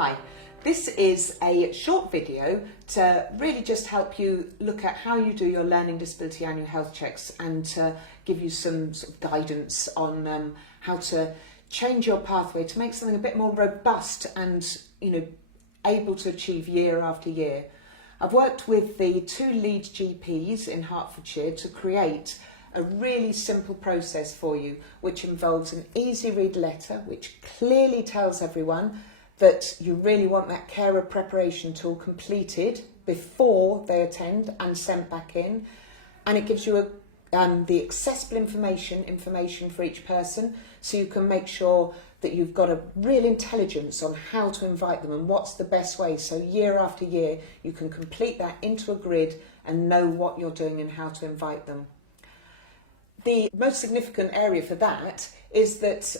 Hi, this is a short video to really just help you look at how you do your learning disability annual health checks and to give you some sort of guidance on how to change your pathway to make something a bit more robust and, able to achieve year after year. I've worked with the two lead GPs in Hertfordshire to create a really simple process for you, which involves an easy read letter, which clearly tells everyone that you really want that carer preparation tool completed before they attend and sent back in. And it gives you the accessible information for each person, so you can make sure that you've got a real intelligence on how to invite them and what's the best way. So year after year, you can complete that into a grid and know what you're doing and how to invite them. The most significant area for that is that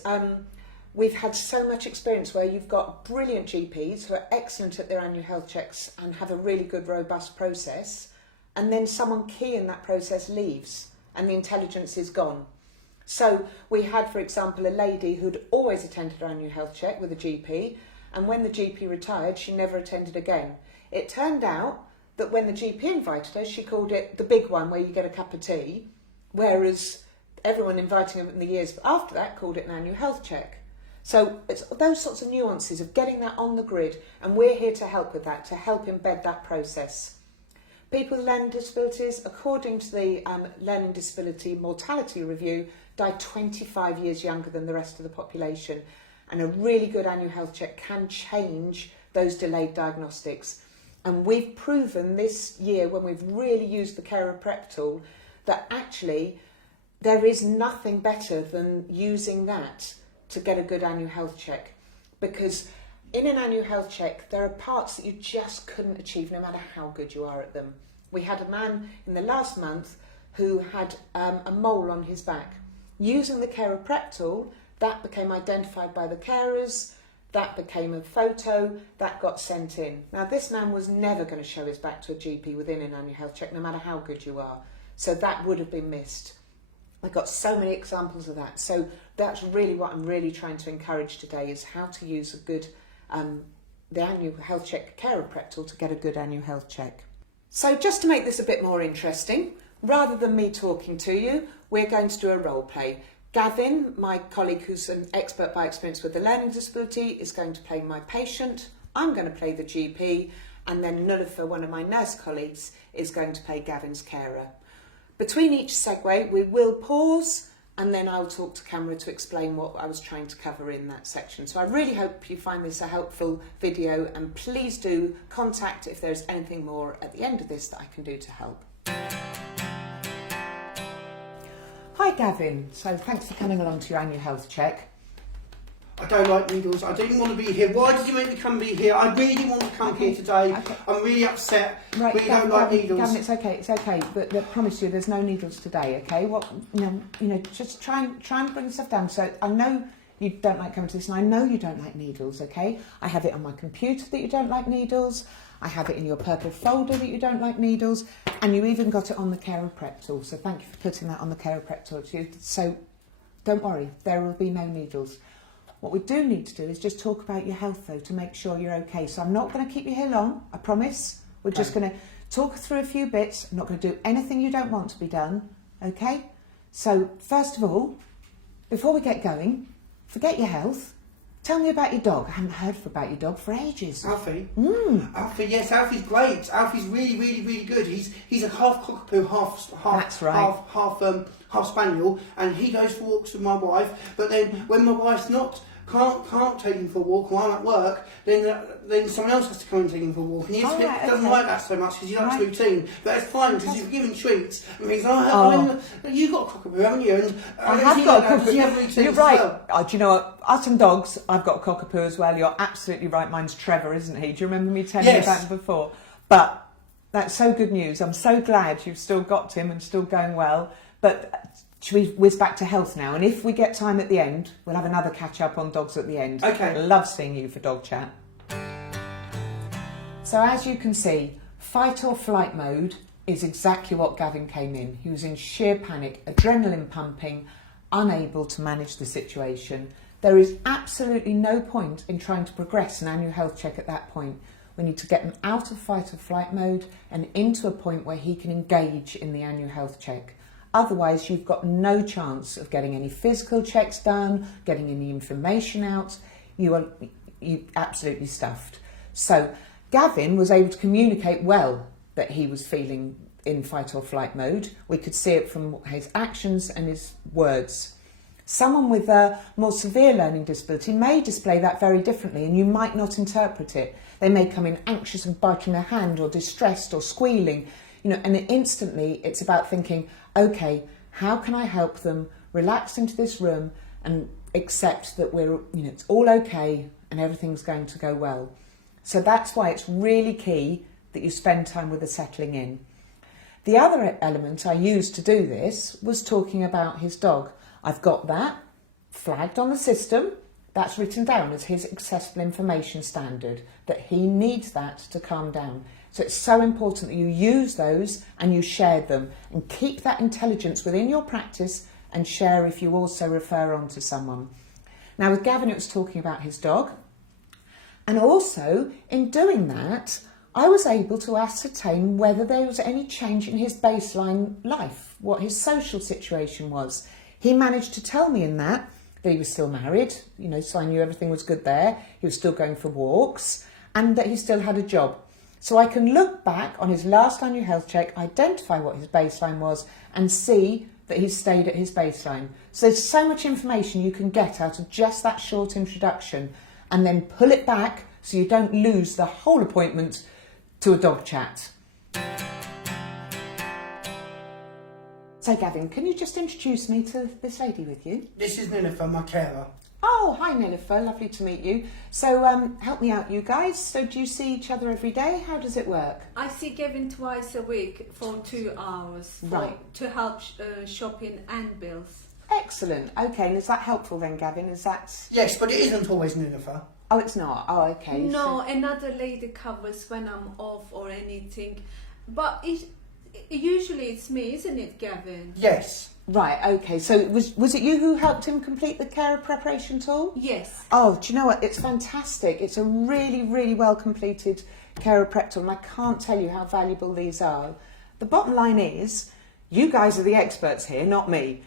we've had so much experience where you've got brilliant GPs who are excellent at their annual health checks and have a really good, robust process, and then someone key in that process leaves and the intelligence is gone. So we had, for example, a lady who'd always attended her annual health check with a GP, and when the GP retired, she never attended again. It turned out that when the GP invited her, she called it the big one where you get a cup of tea, whereas everyone inviting her in the years after that called it an annual health check. So it's those sorts of nuances of getting that on the grid, and we're here to help with that, to help embed that process. People with learning disabilities, according to the Learning Disability Mortality Review, die 25 years younger than the rest of the population, and a really good annual health check can change those delayed diagnostics. And we've proven this year, when we've really used the carer prep tool, that actually there is nothing better than using that to get a good annual health check, because in an annual health check there are parts that you just couldn't achieve no matter how good you are at them. We had a man in the last month who had a mole on his back. Using the carer prep tool, that became identified by the carers, that became a photo, that got sent in. Now this man was never going to show his back to a GP within an annual health check no matter how good you are, so that would have been missed. I've got so many examples of that. So that's really what I'm really trying to encourage today, is how to use a good, the annual health check carer prep tool to get a good annual health check. So just to make this a bit more interesting, rather than me talking to you, we're going to do a role play. Gavin, my colleague who's an expert by experience with the learning disability, is going to play my patient. I'm going to play the GP, and then Nullifer, one of my nurse colleagues, is going to play Gavin's carer. Between each segue, we will pause, and then I'll talk to camera to explain what I was trying to cover in that section. So I really hope you find this a helpful video, and please do contact if there's anything more at the end of this that I can do to help. Hi Gavin, so thanks for coming along to your annual health check. I don't like needles. I didn't want to be here. Why did you make me come be here? I really want to come here today. Okay. I'm really upset. Right, really don't like needles. Gavin, it's okay. But I promise you, there's no needles today. Okay? Just try and bring yourself down. So I know you don't like coming to this, and I know you don't like needles. Okay? I have it on my computer that you don't like needles. I have it in your purple folder that you don't like needles, and you even got it on the carer prep tool. So thank you for putting that on the carer prep tool too. So don't worry, there will be no needles. What we do need to do is just talk about your health though, to make sure you're okay. So I'm not going to keep you here long, I promise. We're just going to talk through a few bits. I'm not going to do anything you don't want to be done, okay? So first of all, before we get going, forget your health. Tell me about your dog. I haven't heard about your dog for ages. Alfie? Alfie, yes, Alfie's great. Alfie's really good. He's a half cockapoo, half spaniel, and he goes for walks with my wife. But then when my wife's can't take him for a walk, or I'm at work, then someone else has to come and take him for a walk. And he doesn't like that so much because he likes routine. But it's fine because you've given treats. And he's like, you've got a cockapoo, haven't you? And I have got a cockapoo. You're right. Well. Do you know what? Us and dogs, I've got a cockapoo as well. You're absolutely right. Mine's Trevor, isn't he? Do you remember me telling you about him before? But that's so good news. I'm so glad you've still got him and still going well. But should we whiz back to health now? And if we get time at the end, we'll have another catch up on dogs at the end. Okay. Love seeing you for dog chat. So as you can see, fight or flight mode is exactly what Gavin came in. He was in sheer panic, adrenaline pumping, unable to manage the situation. There is absolutely no point in trying to progress an annual health check at that point. We need to get them out of fight or flight mode and into a point where he can engage in the annual health check. Otherwise, you've got no chance of getting any physical checks done, getting any information out. You absolutely stuffed. So Gavin was able to communicate well that he was feeling in fight or flight mode. We could see it from his actions and his words. Someone with a more severe learning disability may display that very differently, and you might not interpret it. They may come in anxious and biting their hand, or distressed or squealing, and instantly it's about thinking, okay, how can I help them relax into this room and accept that it's all okay and everything's going to go well. So that's why it's really key that you spend time with the settling in. The other element I used to do this was talking about his dog. I've got that flagged on the system. That's written down as his accessible information standard, that he needs that to calm down. So it's so important that you use those and you share them, and keep that intelligence within your practice and share if you also refer on to someone. Now with Gavin, it was talking about his dog. And also in doing that, I was able to ascertain whether there was any change in his baseline life, what his social situation was. He managed to tell me in that he was still married, so I knew everything was good there. He was still going for walks, and that he still had a job. So I can look back on his last annual health check, identify what his baseline was, and see that he's stayed at his baseline. So there's so much information you can get out of just that short introduction, and then pull it back so you don't lose the whole appointment to a dog chat. So Gavin, can you just introduce me to this lady with you? This is Nilofer, my carer. Oh, hi Nilofer, lovely to meet you. So help me out, you guys. So do you see each other every day? How does it work? I see Gavin twice a week for 2 hours to help shopping and bills. Excellent. Okay, and is that helpful then, Gavin? Is that... Yes, but it isn't always Nilofer. Oh, it's not? Oh, okay. No, another lady covers when I'm off or anything. But usually it's me, isn't it, Gavin? Yes. Right, okay. So was it you who helped him complete the carer preparation tool? Yes. Oh, do you know what? It's fantastic. It's a really, really well completed carer prep tool, and I can't tell you how valuable these are. The bottom line is, you guys are the experts here, not me.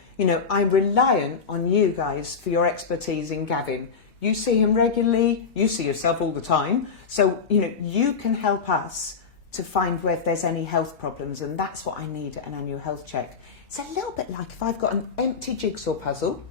I'm reliant on you guys for your expertise in Gavin. You see him regularly, you see yourself all the time. So, you can help us to find where if there's any health problems, and that's what I need at an annual health check. It's a little bit like if I've got an empty jigsaw puzzle,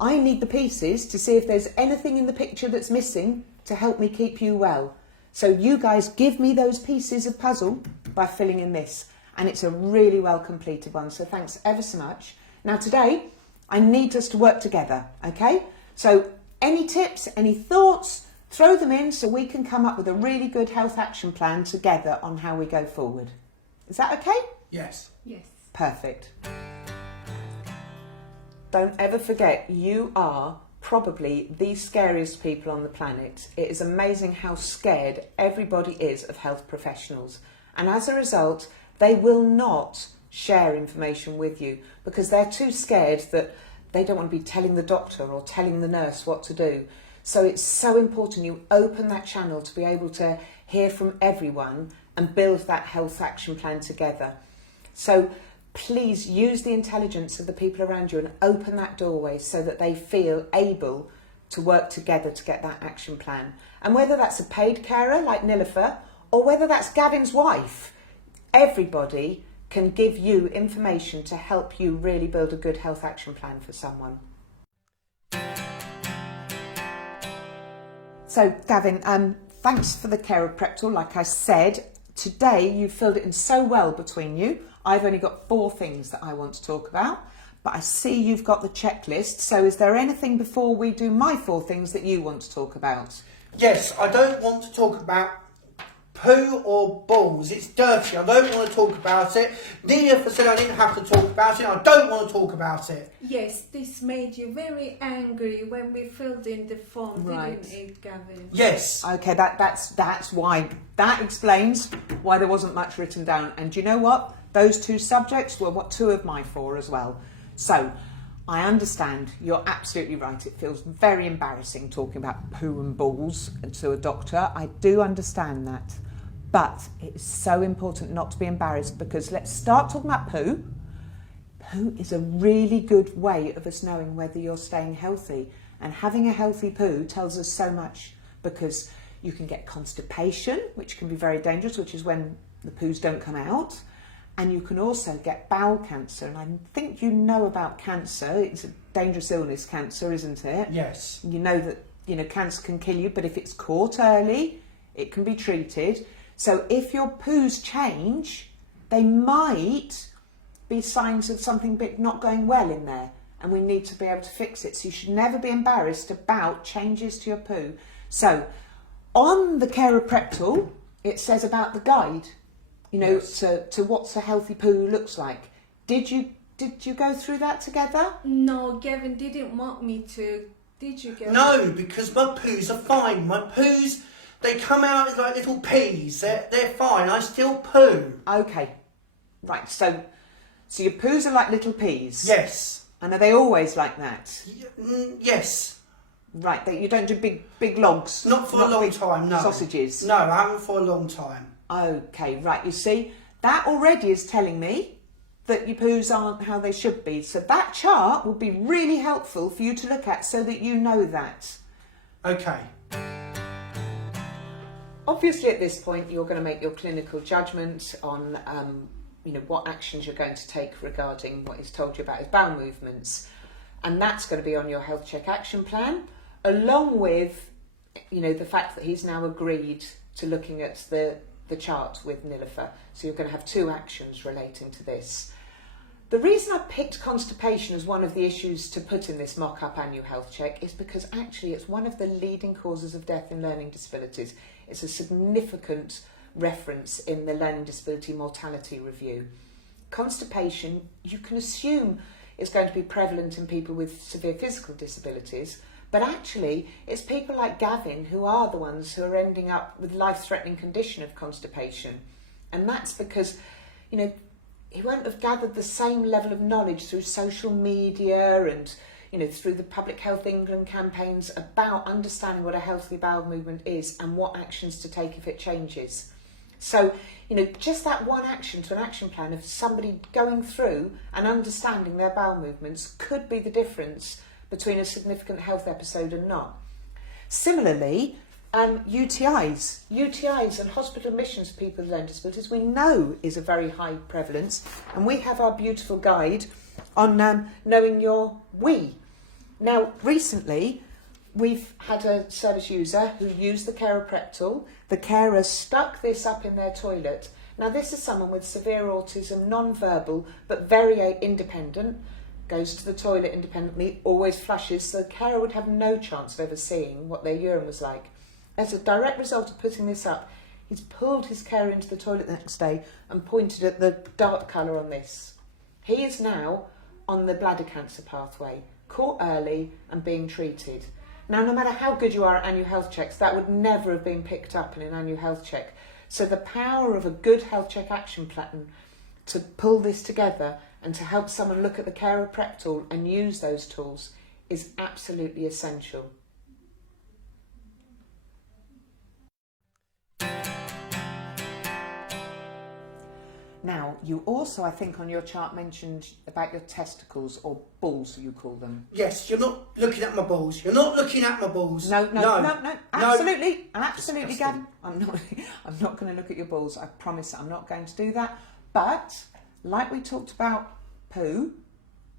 I need the pieces to see if there's anything in the picture that's missing to help me keep you well. So you guys give me those pieces of puzzle by filling in this, and it's a really well completed one, so thanks ever so much. Now today, I need us to work together, okay? So any tips, any thoughts, throw them in so we can come up with a really good health action plan together on how we go forward. Is that okay? Yes. Yes. Perfect. Don't ever forget, you are probably the scariest people on the planet. It is amazing how scared everybody is of health professionals. And as a result, they will not share information with you because they're too scared that they don't want to be telling the doctor or telling the nurse what to do. So it's so important you open that channel to be able to hear from everyone and build that health action plan together. So please use the intelligence of the people around you and open that doorway so that they feel able to work together to get that action plan. And whether that's a paid carer like Nilofer or whether that's Gavin's wife, everybody can give you information to help you really build a good health action plan for someone. So Gavin, thanks for the carer prep tool. Like I said, today you filled it in so well between you. I've only got 4 things that I want to talk about, but I see you've got the checklist. So is there anything before we do my 4 things that you want to talk about? Yes, I don't want to talk about poo or balls. It's dirty. I don't want to talk about it. Nilofer said I didn't have to talk about it. I don't want to talk about it. Yes, this made you very angry when we filled in the form, didn't it, Gavin? Yes. Okay, that's why. That explains why there wasn't much written down. And do you know what? Those 2 subjects were 2 of my 4 as well. So I understand. You're absolutely right. It feels very embarrassing talking about poo and balls to a doctor. I do understand that. But it's so important not to be embarrassed, because let's start talking about poo. Poo is a really good way of us knowing whether you're staying healthy. And having a healthy poo tells us so much, because you can get constipation, which can be very dangerous, which is when the poos don't come out. And you can also get bowel cancer. And I think you know about cancer. It's a dangerous illness, cancer, isn't it? Yes. You know that, cancer can kill you, but if it's caught early, it can be treated. So if your poos change, they might be signs of something bit not going well in there, and we need to be able to fix it. So you should never be embarrassed about changes to your poo. So on the chiropractor, it says about the guide, Yes. to what's a healthy poo looks like. Did you go through that together? No, Gavin didn't want me to. Did you, Gavin? No, because my poos are fine. My poos, they come out as like little peas. They're fine. I still poo. Okay, right. So your poos are like little peas. Yes. And are they always like that? Yes. Right. You don't do big logs. Not for a long big time. No. Sausages. No, I haven't for a long time. Okay, right. You see, that already is telling me that your poos aren't how they should be. So that chart will be really helpful for you to look at, so that you know that. Okay. Obviously, at this point, you're going to make your clinical judgment on, what actions you're going to take regarding what he's told you about his bowel movements. And that's going to be on your health check action plan, along with, the fact that he's now agreed to looking at the chart with Nilofer. So you're going to have 2 actions relating to this. The reason I picked constipation as one of the issues to put in this mock-up annual health check is because actually it's one of the leading causes of death in learning disabilities. It's a significant reference in the Learning Disability Mortality Review. Constipation, you can assume, is going to be prevalent in people with severe physical disabilities, but actually it's people like Gavin who are the ones who are ending up with life-threatening condition of constipation. And that's because, he won't have gathered the same level of knowledge through social media and, through the Public Health England campaigns about understanding what a healthy bowel movement is and what actions to take if it changes. So, just that one action to an action plan of somebody going through and understanding their bowel movements could be the difference between a significant health episode and not. Similarly, UTIs and hospital admissions for people with learning disabilities, we know is a very high prevalence, and we have our beautiful guide on knowing your wee. Now, recently, we've had a service user who used the chiropractor. The carer stuck this up in their toilet. Now, this is someone with severe autism, non-verbal, but very independent, goes to the toilet independently, always flushes, so the carer would have no chance of ever seeing what their urine was like. As a direct result of putting this up, he's pulled his carer into the toilet the next day and pointed at the dark colour on this. He is now on the bladder cancer pathway, caught early and being treated. Now, no matter how good you are at annual health checks, that would never have been picked up in an annual health check. So the power of a good health check action plan to pull this together and to help someone look at the chiropractor and use those tools is absolutely essential. Now, you also, I think, on your chart mentioned about your testicles, or balls, you call them. Yes, you're not looking at my balls. You're not looking at my balls. No, absolutely, Disgusting. Gavin. I'm not going to look at your balls. I promise I'm not going to do that. But, like we talked about poo,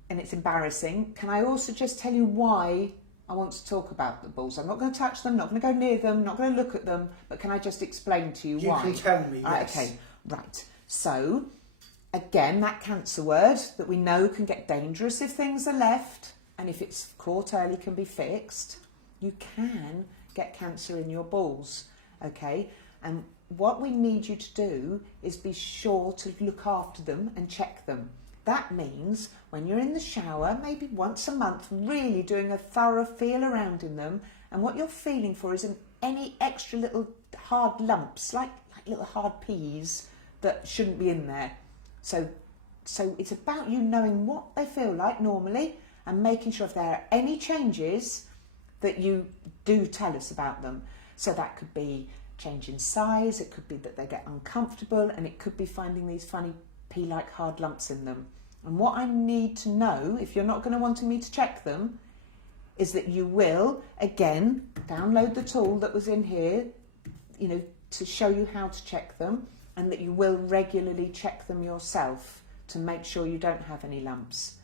and it's embarrassing, can I also just tell you why I want to talk about the balls? I'm not going to touch them, not going to go near them, not going to look at them, but can I just explain to you why? You can tell me, yes. Okay, right. So, again, that cancer word that we know can get dangerous if things are left, and if it's caught early can be fixed. You can get cancer in your balls, okay? And what we need you to do is be sure to look after them and check them. That means when you're in the shower, maybe once a month, really doing a thorough feel around in them, and what you're feeling for is any extra little hard lumps, like little hard peas, that shouldn't be in there. So it's about you knowing what they feel like normally and making sure if there are any changes that you do tell us about them. So that could be change in size, it could be that they get uncomfortable, and it could be finding these funny pea-like hard lumps in them. And what I need to know, if you're not going to want me to check them, is that you will, again, download the tool that was in here, you know, to show you how to check them, and that you will regularly check them yourself to make sure you don't have any lumps.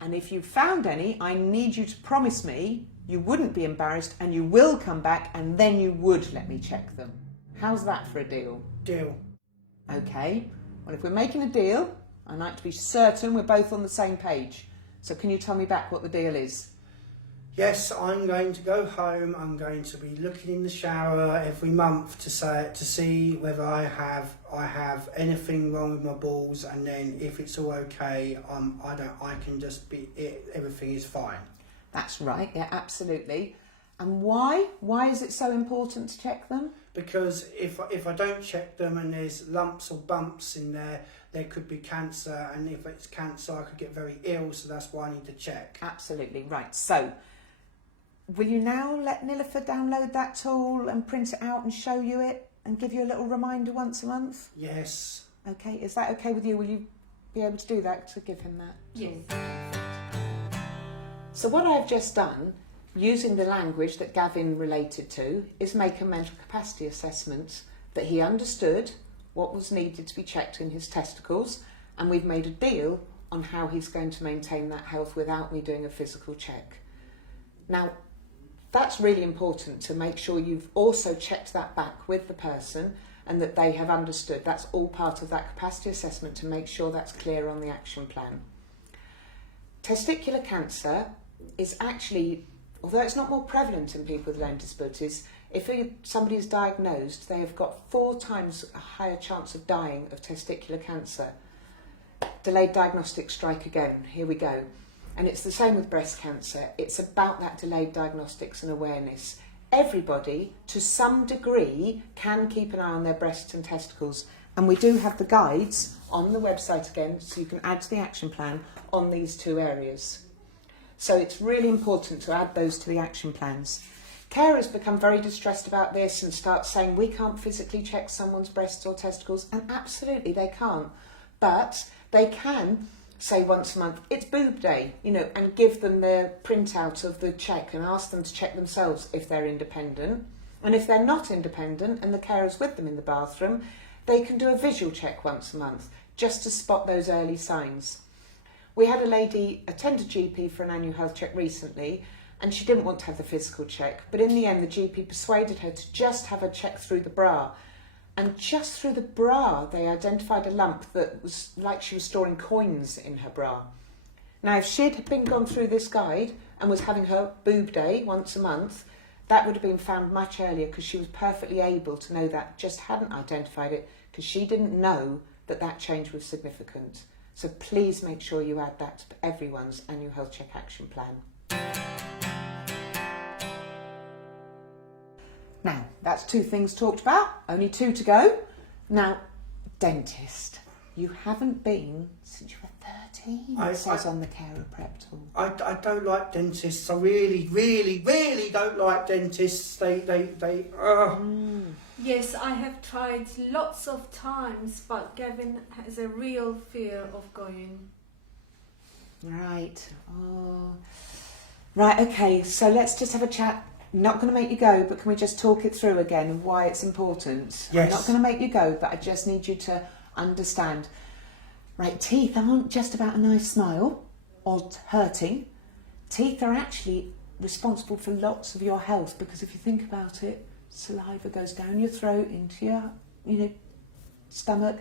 And if you found any, I need you to promise me you wouldn't be embarrassed and you will come back and then you would let me check them. How's that for a deal? Deal. Okay. Well, if we're making a deal, I like to be certain we're both on the same page. So can you tell me back what the deal is? Yes, I'm going to go home. I'm going to be looking in the shower every month to see whether I have anything wrong with my balls, and then if it's all okay, I can just be everything is fine. That's right. Yeah, absolutely. And why? Why is it so important to check them? Because if I don't check them and there's lumps or bumps in there could be cancer, and if it's cancer, I could get very ill. So that's why I need to check. Absolutely right. So, will you now let Nilufer download that tool and print it out and show you it and give you a little reminder once a month? Yes. Okay, is that okay with you? Will you be able to do that, to give him that tool? Yes. So what I've just done, using the language that Gavin related to, is make a mental capacity assessment that he understood what was needed to be checked in his testicles, and we've made a deal on how he's going to maintain that health without me doing a physical check. Now, that's really important, to make sure you've also checked that back with the person and that they have understood. That's all part of that capacity assessment, to make sure that's clear on the action plan. Testicular cancer is actually, although it's not more prevalent in people with learning disabilities, if somebody is diagnosed, they have got 4 times a higher chance of dying of testicular cancer. Delayed diagnostics strike again. Here we go. And it's the same with breast cancer. It's about that delayed diagnostics and awareness. Everybody, to some degree, can keep an eye on their breasts and testicles. And we do have the guides on the website again, so you can add to the action plan on these 2 areas. So it's really important to add those to the action plans. Carers become very distressed about this and start saying, we can't physically check someone's breasts or testicles, and absolutely they can't. But they can say once a month, it's boob day, you know, and give them their printout of the check and ask them to check themselves if they're independent. And if they're not independent and the carer's with them in the bathroom, they can do a visual check once a month just to spot those early signs. We had a lady attend a GP for an annual health check recently, and she didn't want to have the physical check, but in the end the GP persuaded her to just have a check through the bra. And just through the bra they identified a lump that was like she was storing coins in her bra. Now if she'd been gone through this guide and was having her boob day once a month, that would have been found much earlier, because she was perfectly able to know that, just hadn't identified it because she didn't know that that change was significant. So please make sure you add that to everyone's annual health check action plan. Now, that's 2 things talked about, only 2 to go. Now, dentist. You haven't been since you were 13, it says on the carer prep tool. I don't like dentists. I really, really, really don't like dentists. They Yes, I have tried lots of times, but Gavin has a real fear of going. Right. Oh. Right, okay, so let's just have a chat. Not going to make you go, but can we just talk it through again and why it's important? Yes. I'm not going to make you go, but I just need you to understand. Right, teeth aren't just about a nice smile or hurting. Teeth are actually responsible for lots of your health, because if you think about it, saliva goes down your throat into your, stomach.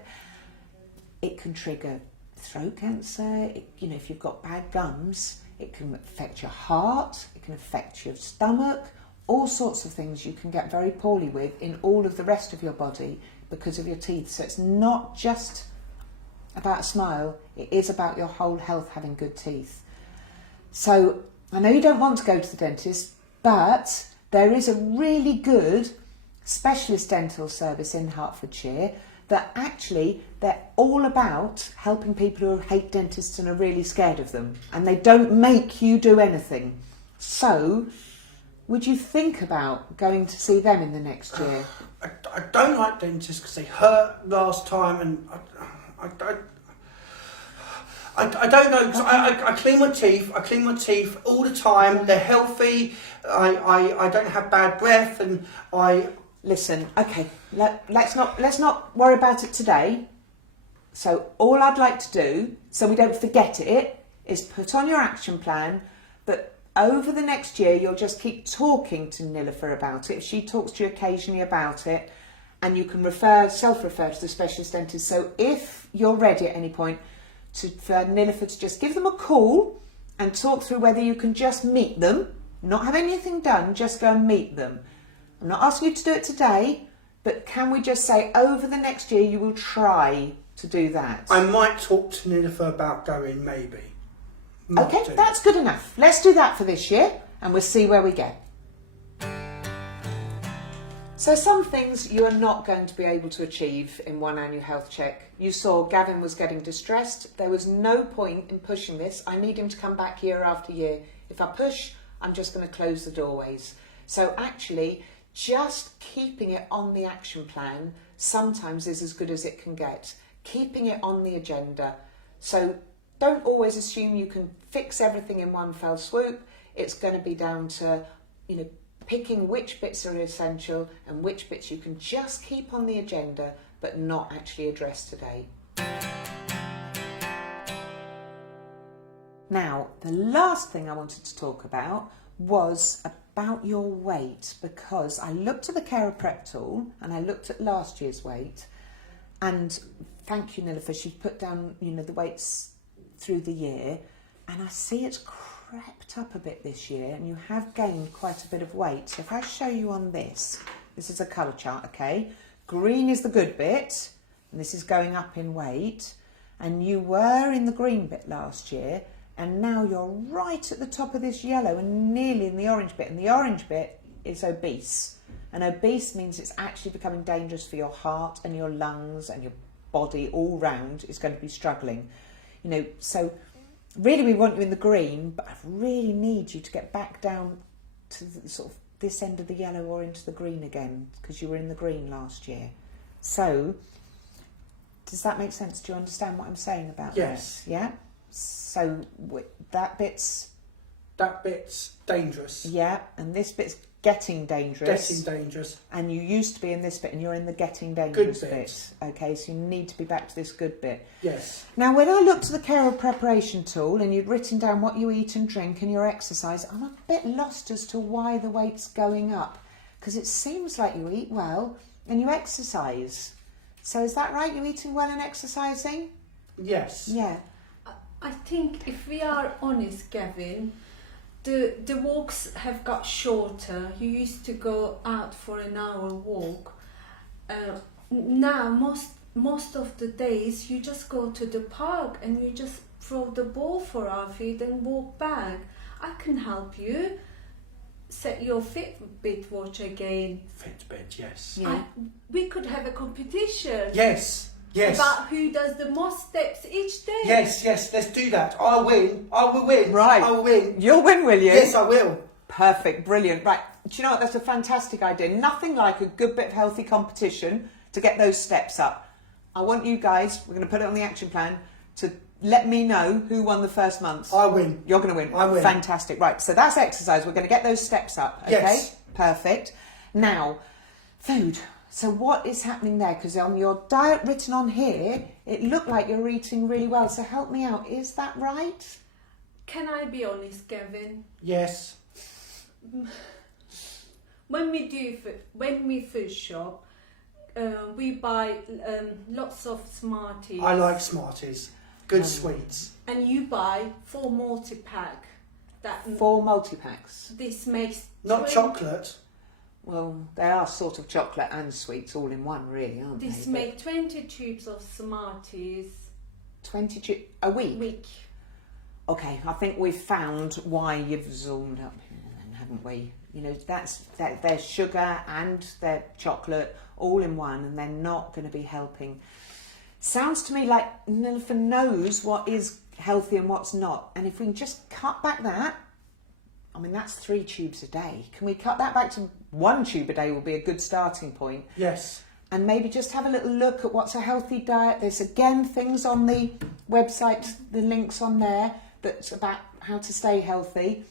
It can trigger throat cancer. If you've got bad gums, it can affect your heart. It can affect your stomach. All sorts of things you can get very poorly with in all of the rest of your body because of your teeth. So it's not just about a smile. It is about your whole health, having good teeth. So I know you don't want to go to the dentist, but there is a really good specialist dental service in Hertfordshire that actually they're all about helping people who hate dentists and are really scared of them, and they don't make you do anything. So, would you think about going to see them in the next year? I don't like dentists because they hurt last time, and I don't know, because I clean my teeth. I clean my teeth all the time. They're healthy. I don't have bad breath, and I... Listen, okay, let's not worry about it today. So all I'd like to do, so we don't forget it, is put on your action plan that over the next year you'll just keep talking to Nilufer about it. If she talks to you occasionally about it, and you can self-refer to the specialist dentist. So if you're ready at any point for Nilufer to just give them a call and talk through whether you can just meet them, not have anything done, just go and meet them. I'm not asking you to do it today, but can we just say over the next year you will try to do that? I might talk to Nilufer about going, maybe. Okay, that's good enough. Let's do that for this year, and we'll see where we get. So some things you are not going to be able to achieve in one annual health check. You saw Gavin was getting distressed. There was no point in pushing this. I need him to come back year after year. If I push, I'm just going to close the doorways. So actually, just keeping it on the action plan sometimes is as good as it can get. Keeping it on the agenda. So don't always assume you can fix everything in one fell swoop. It's going to be down to, picking which bits are essential and which bits you can just keep on the agenda but not actually address today. Now, the last thing I wanted to talk about was about your weight, because I looked at the Carer Prep tool and I looked at last year's weight, and thank you, Nilufer, she's put down the weights through the year, and I see it's crept up a bit this year and you have gained quite a bit of weight. So if I show you on this is a colour chart, okay? Green is the good bit, and this is going up in weight, and you were in the green bit last year, and now you're right at the top of this yellow and nearly in the orange bit, and the orange bit is obese. And obese means it's actually becoming dangerous for your heart and your lungs, and your body all round is going to be struggling. So really we want you in the green, but I really need you to get back down to the sort of this end of the yellow or into the green again, because you were in the green last year. So does that make sense? Do you understand what I'm saying about Yes. this? Yeah? So that bit's dangerous. Yeah, and this bit's getting dangerous. Getting dangerous. And you used to be in this bit and you're in the getting dangerous Good bit. Okay, so you need to be back to this good bit. Yes. Now, when I looked at the Carer Preparation tool and you'd written down what you eat and drink and your exercise, I'm a bit lost as to why the weight's going up. Because it seems like you eat well and you exercise. So is that right? You're eating well and exercising? Yes. Yeah. I think if we are honest, Gavin, the walks have got shorter. You used to go out for an hour walk. Now most of the days you just go to the park and you just throw the ball for our feet and walk back. I can help you set your Fitbit watch again. Fitbit, yes. Yeah. We could have a competition. Yes. Yes. About who does the most steps each day. Yes, let's do that. I'll win. I will win. Right. I will win. You'll win, will you? Yes, I will. Perfect, brilliant. Right, do you know what? That's a fantastic idea. Nothing like a good bit of healthy competition to get those steps up. I want you guys, we're going to put it on the action plan, to let me know who won the first month. I win. You're going to win. I win. Fantastic. Right, so that's exercise. We're going to get those steps up. Okay? Yes. Perfect. Now, food. So what is happening there? Because on your diet written on here, it looked like you're eating really well. So help me out. Is that right? Can I be honest, Gavin? Yes. When we food shop, we buy lots of Smarties. I like Smarties. Good sweets. And you buy 4 multi-pack. 4 multi-packs. This makes... Not chocolate. Well, they are sort of chocolate and sweets all in one, really, aren't they? This make 20 tubes of Smarties. 20 tubes a week? Okay, I think we've found why you've zoomed up here then, haven't we? You know, that's their sugar and their chocolate all in one, and they're not going to be helping. Sounds to me like Nilufer knows what is healthy and what's not. And if we can just cut back that, I mean, that's 3 tubes a day. Can we cut that back to 1 tube a day will be a good starting point. Yes. And maybe just have a little look at what's a healthy diet. There's again things on the website, the links on there, that's about how to stay healthy.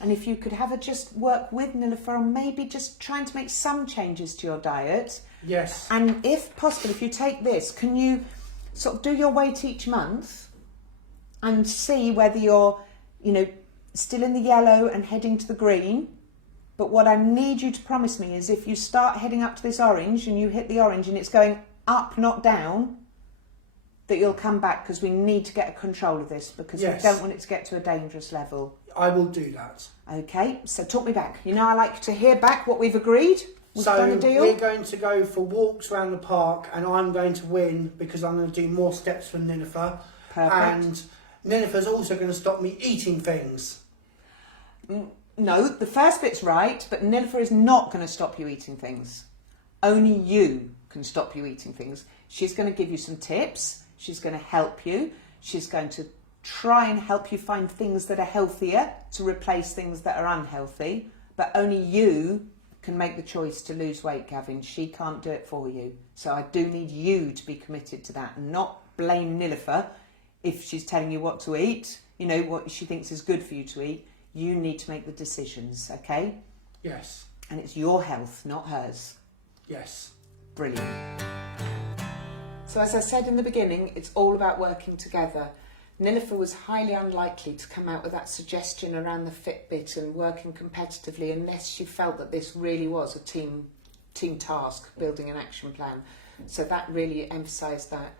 And if you could have a just work with Nilufer on maybe just trying to make some changes to your diet. Yes. And if possible, if you take this, can you sort of do your weight each month and see whether you're, you know, still in the yellow and heading to the green. But what I need you to promise me is if you start heading up to this orange and you hit the orange and it's going up, not down, that you'll come back, because we need to get a control of this, because Yes. we don't want it to get to a dangerous level. I will do that. Okay, so talk me back. You know, I like to hear back what we've agreed. We've done a deal. We're going to go for walks around the park, and I'm going to win because I'm going to do more steps for Nilufer. Perfect. And Nilufer's also going to stop me eating things. No, the first bit's right, but Nilufer is not going to stop you eating things. Only you can stop you eating things. She's going to give you some tips. She's going to help you. She's going to try and help you find things that are healthier to replace things that are unhealthy. But only you can make the choice to lose weight, Gavin. She can't do it for you. So I do need you to be committed to that and not blame Nilufer if she's telling you what to eat, you know, what she thinks is good for you to eat. You need to make the decisions, okay? Yes. And it's your health, not hers. Yes. Brilliant. So as I said in the beginning, it's all about working together. Nilufer was highly unlikely to come out with that suggestion around the Fitbit and working competitively unless she felt that this really was a team task, building an action plan. So that really emphasised that.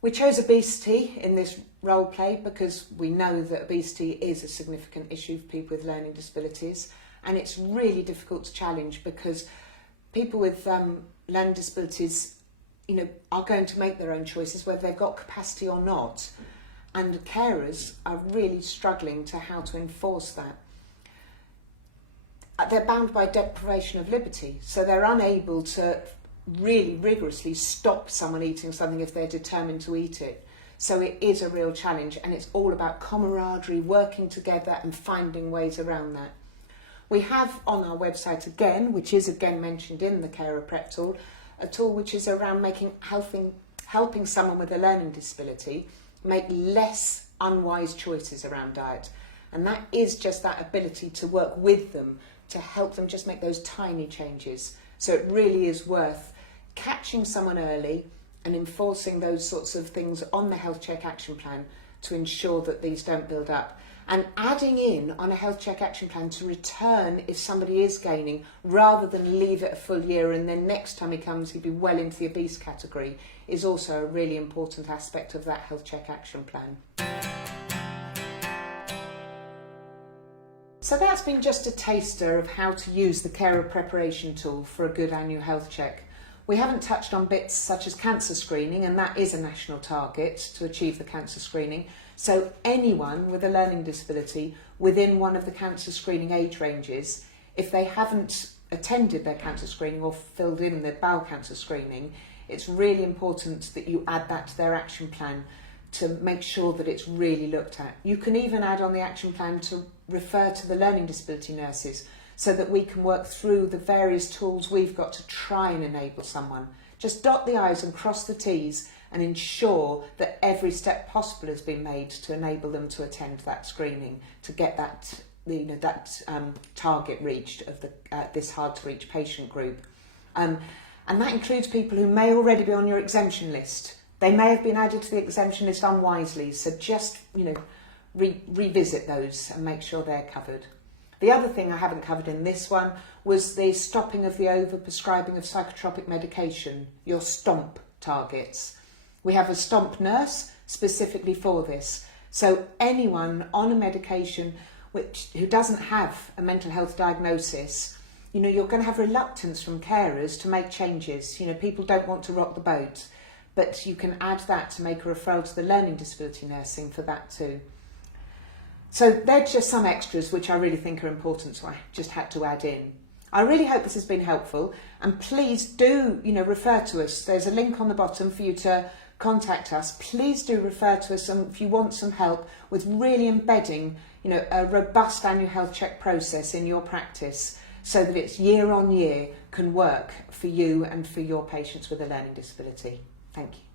We chose obesity in this role play because we know that obesity is a significant issue for people with learning disabilities, and it's really difficult to challenge because people with learning disabilities, you know, are going to make their own choices whether they've got capacity or not. And carers are really struggling to how to enforce that. They're bound by deprivation of liberty, so they're unable to really rigorously stop someone eating something if they're determined to eat it. So it is a real challenge, and it's all about camaraderie, working together and finding ways around that. We have on our website again, which is again mentioned in the Carer Prep tool, a tool which is around helping someone with a learning disability make less unwise choices around diet. And that is just that ability to work with them, to help them just make those tiny changes. So it really is worth catching someone early and enforcing those sorts of things on the health check action plan to ensure that these don't build up. And adding in on a health check action plan to return if somebody is gaining, rather than leave it a full year and then next time he comes he'd be well into the obese category, is also a really important aspect of that health check action plan. So that's been just a taster of how to use the carer preparation tool for a good annual health check. We haven't touched on bits such as cancer screening, and that is a national target to achieve the cancer screening. So anyone with a learning disability within one of the cancer screening age ranges, if they haven't attended their cancer screening or filled in their bowel cancer screening, it's really important that you add that to their action plan to make sure that it's really looked at. You can even add on the action plan to refer to the learning disability nurses so that we can work through the various tools we've got to try and enable someone. Just dot the I's and cross the T's and ensure that every step possible has been made to enable them to attend that screening, to get that, you know, that target reached of this hard to reach patient group. And that includes people who may already be on your exemption list. They may have been added to the exemption list unwisely, so just, you know, revisit those and make sure they're covered. The other thing I haven't covered in this one was the stopping of the over-prescribing of psychotropic medication, your STOMP targets. We have a STOMP nurse specifically for this. So anyone on a medication who doesn't have a mental health diagnosis, you know, you're going to have reluctance from carers to make changes. You know, people don't want to rock the boat, but you can add that to make a referral to the learning disability nursing for that too. So they're just some extras which I really think are important, so I just had to add in. I really hope this has been helpful, and please do, refer to us. There's a link on the bottom for you to contact us. Please do refer to us if you want some help with really embedding, a robust annual health check process in your practice so that it's year on year can work for you and for your patients with a learning disability. Thank you.